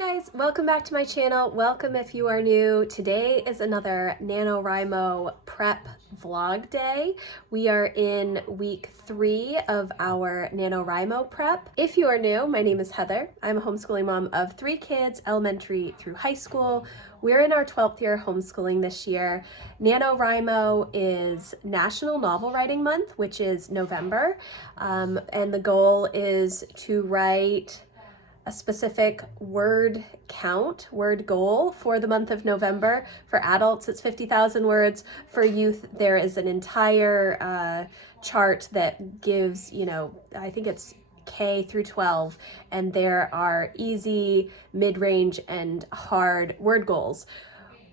guys, welcome back to my channel. Welcome if you are new. Today is another Nanowrimo prep vlog day. We are in week 3 of our Nanowrimo prep. If you are new, my name is Heather. I'm a homeschooling mom of 3 kids, elementary through high school. We're in our 12th year homeschooling this year. Nanowrimo is National Novel Writing Month, which is November, and the goal is to write a specific word count, word goal for the month of November. For adults, it's 50,000 words. For youth, there is an entire chart that gives, I think it's K through 12, and there are easy, mid-range, and hard word goals.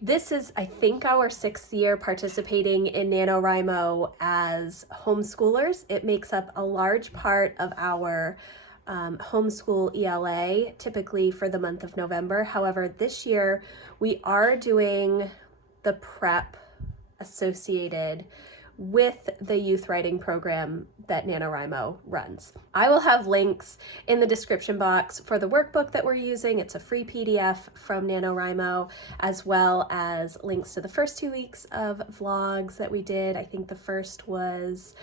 This is, I think, our 6th year participating in Nanowrimo as homeschoolers. It makes up a large part of our homeschool ELA, typically for the month of November. However, this year we are doing the prep associated with the youth writing program that Nanowrimo runs. I will have links in the description box for the workbook that we're using. It's a free PDF from Nanowrimo, as well as links to the first 2 weeks of vlogs that we did. I think the first was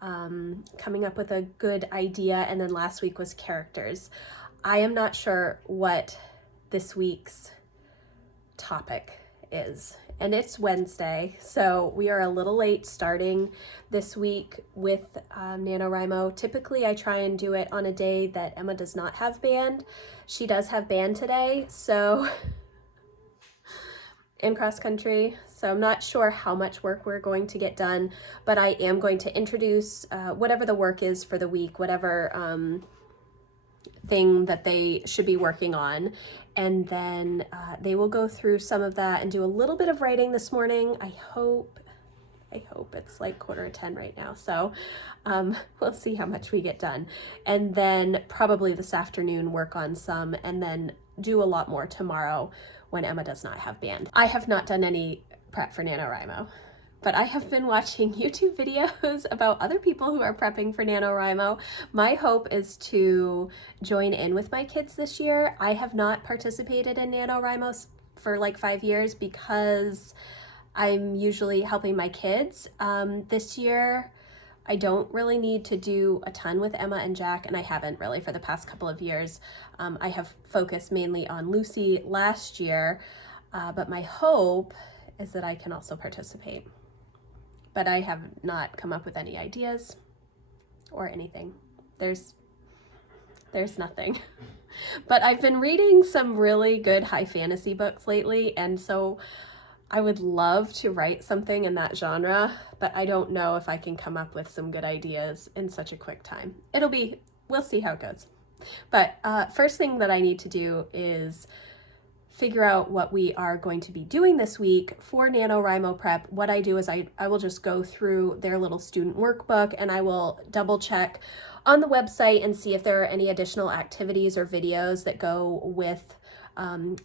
coming up with a good idea, and then last week was characters. I am not sure what this week's topic is, and it's Wednesday, so we are a little late starting this week with Nanowrimo. Typically I try and do it on a day that Emma does not have band. She does have band today, so in cross country, so I'm not sure how much work we're going to get done, but I am going to introduce whatever the work is for the week, whatever thing that they should be working on, and then they will go through some of that and do a little bit of writing this morning. I hope it's like 9:45 right now, so we'll see how much we get done, and then probably this afternoon work on some, and then do a lot more tomorrow when Emma does not have band. I have not done any prep for Nanowrimo, but I have been watching YouTube videos about other people who are prepping for Nanowrimo. My hope is to join in with my kids this year. I have not participated in Nanowrimo for like 5 years because I'm usually helping my kids. This year, I don't really need to do a ton with Emma and Jack, and I haven't really for the past couple of years. I have focused mainly on Lucy last year, but my hope is that I can also participate. But I have not come up with any ideas or anything. There's nothing. But I've been reading some really good high fantasy books lately, and so I would love to write something in that genre, but I don't know if I can come up with some good ideas in such a quick time. We'll see how it goes. But first thing that I need to do is figure out what we are going to be doing this week for Nanowrimo prep. What I do is I will just go through their little student workbook, and I will double check on the website and see if there are any additional activities or videos that go with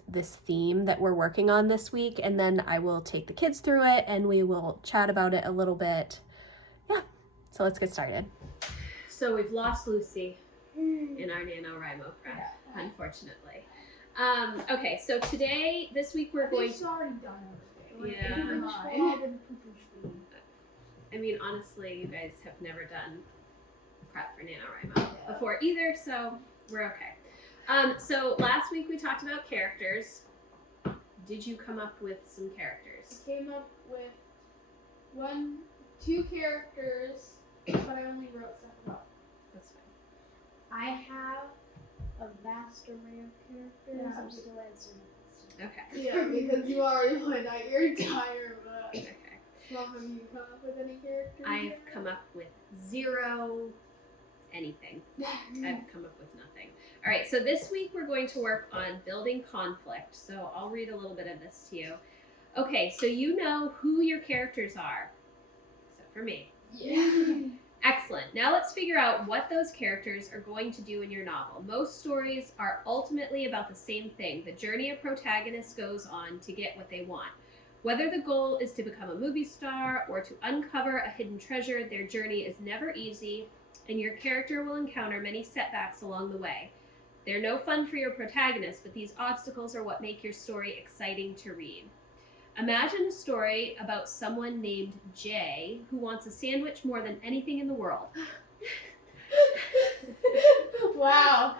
this theme that we're working on this week, and then I will take the kids through it and we will chat about it a little bit. Yeah, so let's get started. So we've lost Lucy in our Nanowrimo prep, unfortunately. Okay, so this week we're going to... already done everything. Yeah. I mean, honestly, you guys have never done prep for Nanowrimo before either, so we're okay. So last week we talked about characters. Did you come up with some characters? I came up with 2 characters, but I only wrote stuff about. That's fine. I have a vast array of characters. I'm still answering. Okay. Yeah, because you already played out your entire book. Okay. Well, have you come up with any characters? I've come up with 0 anything. I've come up with nothing. All right, so this week we're going to work on building conflict. So I'll read a little bit of this to you. Okay, so you know who your characters are, except for me. Yeah. Excellent. Now let's figure out what those characters are going to do in your novel. Most stories are ultimately about the same thing. The journey a protagonist goes on to get what they want. Whether the goal is to become a movie star or to uncover a hidden treasure, their journey is never easy, and your character will encounter many setbacks along the way. They're no fun for your protagonist, but these obstacles are what make your story exciting to read. Imagine a story about someone named Jay who wants a sandwich more than anything in the world. Wow.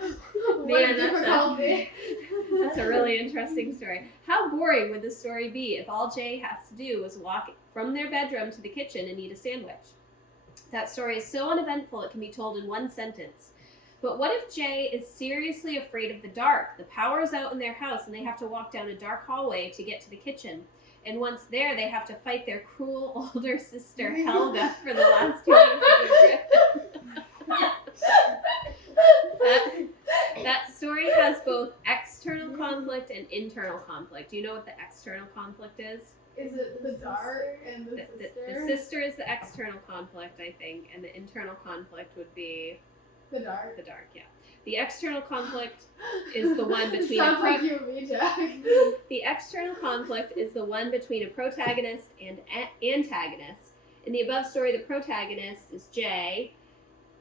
Man, that's a really interesting story. How boring would this story be if all Jay has to do was walk from their bedroom to the kitchen and eat a sandwich? That story is so uneventful it can be told in one sentence. But what if Jay is seriously afraid of the dark? The power is out in their house and they have to walk down a dark hallway to get to the kitchen. And once there, they have to fight their cruel older sister, Helga, for the last 2 weeks of their trip. That story has both external conflict and internal conflict. Do you know what the external conflict is? Is it the dark and the sister? The sister is the external conflict, I think, and the internal conflict would be the dark. The dark, yeah. The external conflict is the one between Sounds like you and me, Jack. The external conflict is the one between a protagonist and antagonist. In the above story, the protagonist is Jay.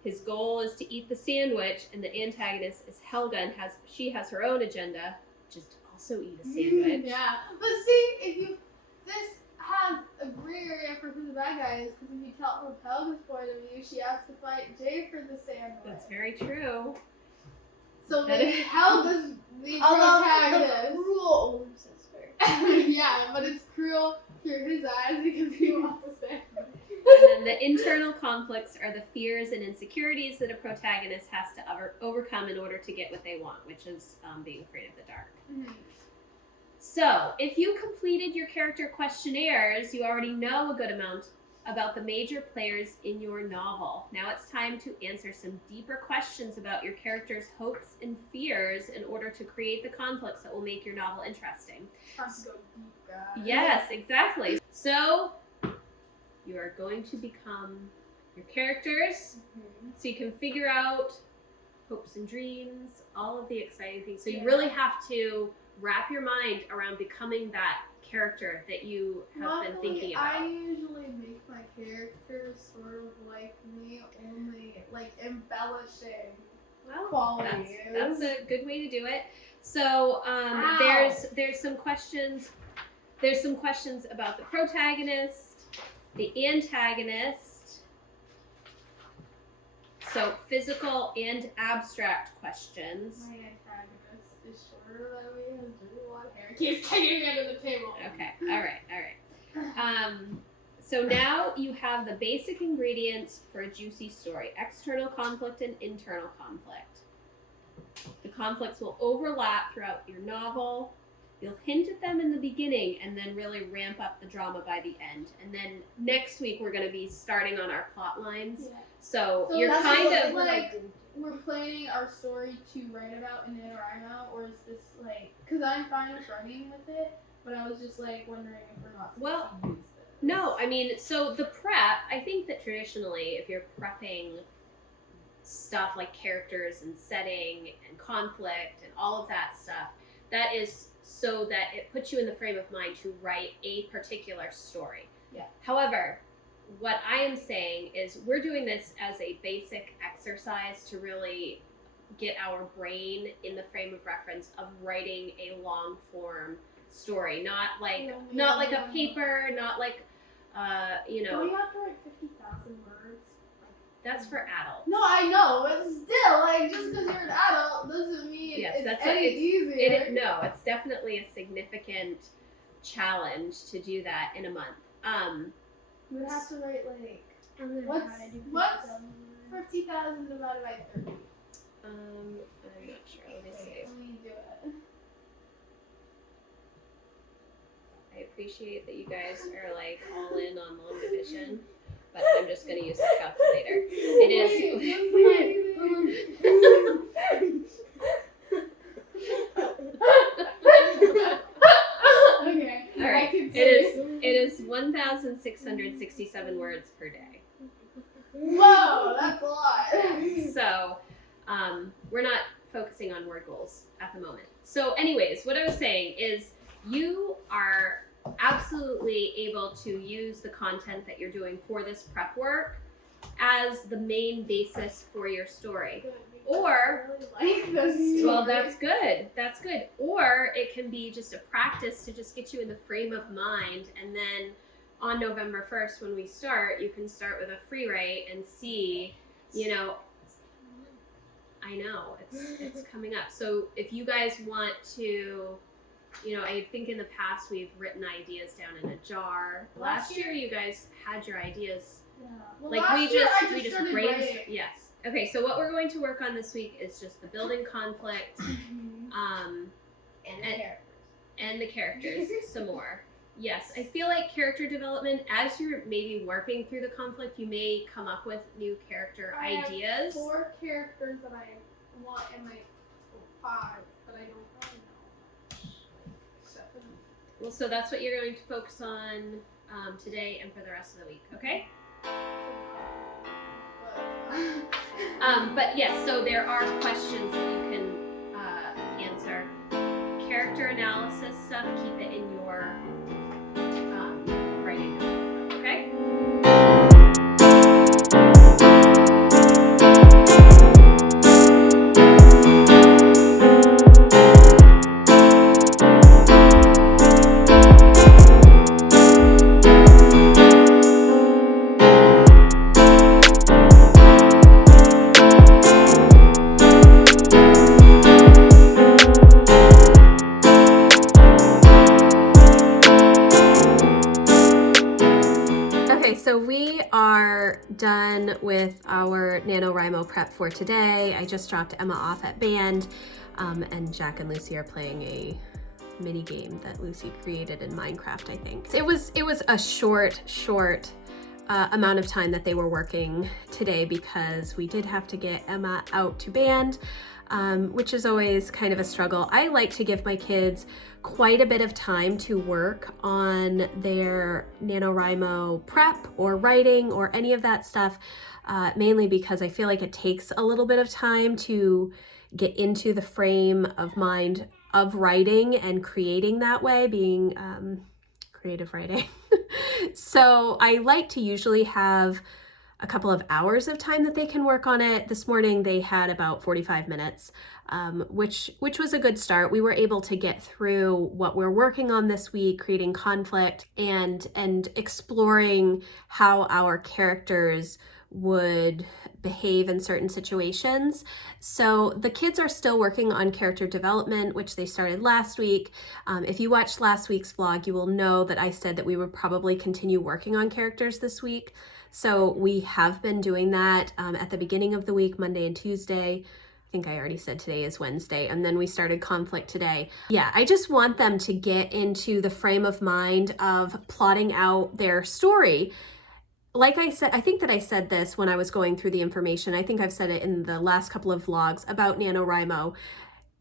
His goal is to eat the sandwich, and the antagonist is Helga, and she has her own agenda, which is to also eat a sandwich. Yeah, but see, this has a gray area for who the bad guy is, because if you tell from Helga's point of view, she has to fight Jay for the sandwich. That's very true. So maybe Helga's the protagonist. The cruel older sister. Yeah, but it's cruel through his eyes because he wants the sandwich. And then the internal conflicts are the fears and insecurities that a protagonist has to overcome in order to get what they want, which is being afraid of the dark. Mm-hmm. So, if you completed your character questionnaires, you already know a good amount about the major players in your novel. Now it's time to answer some deeper questions about your character's hopes and fears in order to create the conflicts that will make your novel interesting. Time to go deep, guys. Yes, exactly. So, you are going to become your characters, so you can figure out hopes and dreams, all of the exciting things. So you really have to wrap your mind around becoming that character that you have been thinking about. I usually make my characters sort of like me, only like embellishing qualities. That's a good way to do it. So there's some questions. There's some questions about the protagonist, the antagonist. So physical and abstract questions. My antagonist is shorter than me, has really long hair. Keeps kicking me under the table. Okay, all right. So now you have the basic ingredients for a juicy story: external conflict and internal conflict. The conflicts will overlap throughout your novel. You'll hint at them in the beginning and then really ramp up the drama by the end. And then next week we're going to be starting on our plot lines. Yeah. So you're kind of like, we're planning our story to write about in Nanowrimo, or is this like, because I'm fine with running with it, but I was just like wondering if we're not supposed to use this. No, I mean, so the prep, I think that traditionally if you're prepping stuff like characters and setting and conflict and all of that stuff, that is so that it puts you in the frame of mind to write a particular story. Yeah. However, what I am saying is we're doing this as a basic exercise to really get our brain in the frame of reference of writing a long form story, not like a paper, not like you know. Do we have to write 50,000 words? That's for adults. No, I know, but still, like, just because you're an adult doesn't mean it's easier. No, it's definitely a significant challenge to do that in a month. You would have to write, like, what's 50,000 divided by 30? I'm not sure. Let me see. Let me do it. I appreciate that you guys are, like, all in on long division. But I'm just going to use the calculator. It is. Okay. All right. It is 1,667 words per day. Whoa, that's a lot. So, we're not focusing on word goals at the moment. So, anyways, what I was saying is you are absolutely able to use the content that you're doing for this prep work as the main basis for your story. Or, I really like those stories. well, that's good. That's good. Or it can be just a practice to just get you in the frame of mind. And then on November 1st, when we start, you can start with a free write and see, you know, I know it's coming up. So if you guys want to, you know, I think in the past we've written ideas down in a jar. Last year you guys had your ideas. Yeah. Well, Like last we year just I started brainstormed. writing. Yes. Okay. So what we're going to work on this week is just the building conflict, And the characters. and the characters some more. Yes, I feel like character development, as you're maybe working through the conflict, you may come up with new character I have ideas. 4 characters that I want in my 5, but I don't really know. Except for Well, so that's what you're going to focus on today and for the rest of the week. Okay. But yes, so there are questions that you can answer. Character analysis stuff, keep it in your writing notebook, okay? Okay, so we are done with our NaNoWriMo prep for today. I just dropped Emma off at band, and Jack and Lucy are playing a mini game that Lucy created in Minecraft, I think. It was a short amount of time that they were working today because we did have to get Emma out to band, which is always kind of a struggle. I like to give my kids quite a bit of time to work on their NaNoWriMo prep or writing or any of that stuff, mainly because I feel like it takes a little bit of time to get into the frame of mind of writing and creating that way, being creative writing. So I like to usually have a couple of hours of time that they can work on it. This morning they had about 45 minutes, which was a good start. We were able to get through what we're working on this week, creating conflict and exploring how our characters would behave in certain situations. So the kids are still working on character development, which they started last week. If you watched last week's vlog, you will know that I said that we would probably continue working on characters this week. So we have been doing that at the beginning of the week, Monday and Tuesday. I think I already said today is Wednesday, and then we started conflict today. Yeah, I just want them to get into the frame of mind of plotting out their story. Like I said, I think that I said this when I was going through the information. I think I've said it in the last couple of vlogs about NaNoWriMo.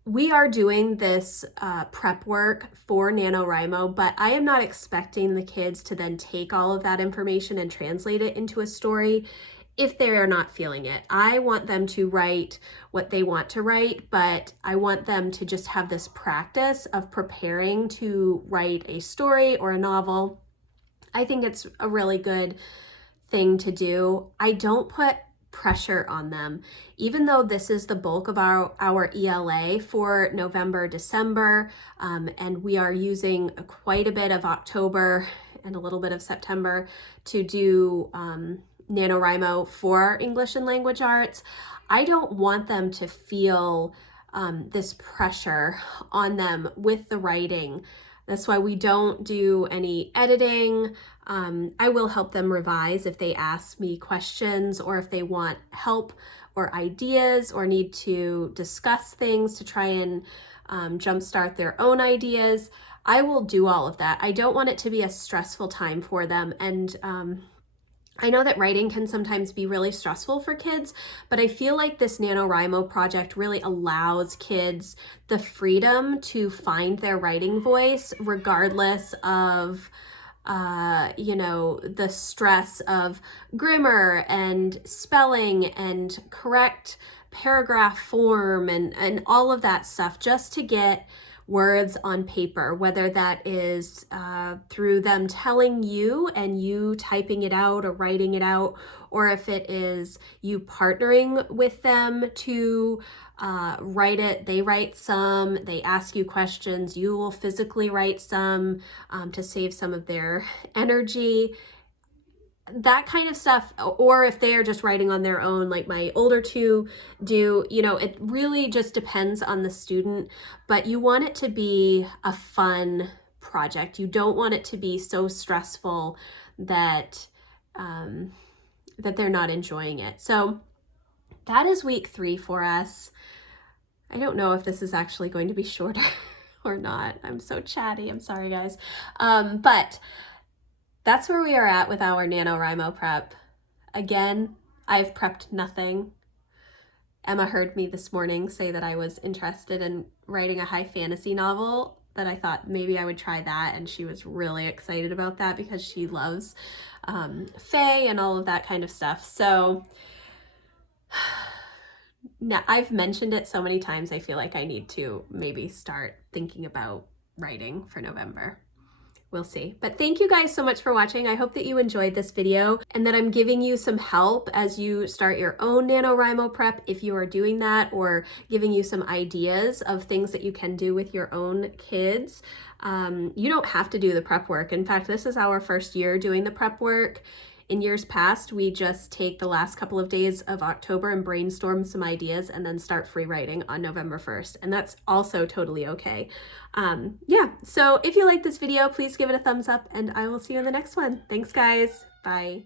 We are doing this prep work for NaNoWriMo, but I am not expecting the kids to then take all of that information and translate it into a story if they are not feeling it. I want them to write what they want to write, but I want them to just have this practice of preparing to write a story or a novel. I think it's a really good thing to do. I don't put pressure on them. Even though this is the bulk of our ELA for November, December, and we are using quite a bit of October and a little bit of September to do NaNoWriMo for our English and language arts, I don't want them to feel this pressure on them with the writing. That's why we don't do any editing. I will help them revise if they ask me questions or if they want help or ideas or need to discuss things to try and jumpstart their own ideas. I will do all of that. I don't want it to be a stressful time for them. And I know that writing can sometimes be really stressful for kids, but I feel like this NaNoWriMo project really allows kids the freedom to find their writing voice regardless of the stress of grammar and spelling and correct paragraph form and all of that stuff, just to get words on paper, whether that is through them telling you and you typing it out or writing it out, or if it is you partnering with them to write it. They write some, they ask you questions, you will physically write some to save some of their energy, that kind of stuff. Or if they are just writing on their own, like my older two do, you know, it really just depends on the student, but you want it to be a fun project. You don't want it to be so stressful that that they're not enjoying it. So that is week 3 for us. I don't know if this is actually going to be shorter or not. I'm so chatty. I'm sorry, guys. But that's where we are at with our NaNoWriMo prep. Again, I've prepped nothing. Emma heard me this morning say that I was interested in writing a high fantasy novel, that I thought maybe I would try that, and she was really excited about that because she loves fae and all of that kind of stuff. So now I've mentioned it so many times, I feel like I need to maybe start thinking about writing for November. We'll see. But thank you guys so much for watching. I hope that you enjoyed this video and that I'm giving you some help as you start your own NaNoWriMo prep if you are doing that, or giving you some ideas of things that you can do with your own kids. You don't have to do the prep work. In fact, this is our first year doing the prep work. In years past, we just take the last couple of days of October and brainstorm some ideas and then start free writing on November 1st. And that's also totally okay. Yeah, so if you like this video, please give it a thumbs up and I will see you in the next one. Thanks, guys. Bye.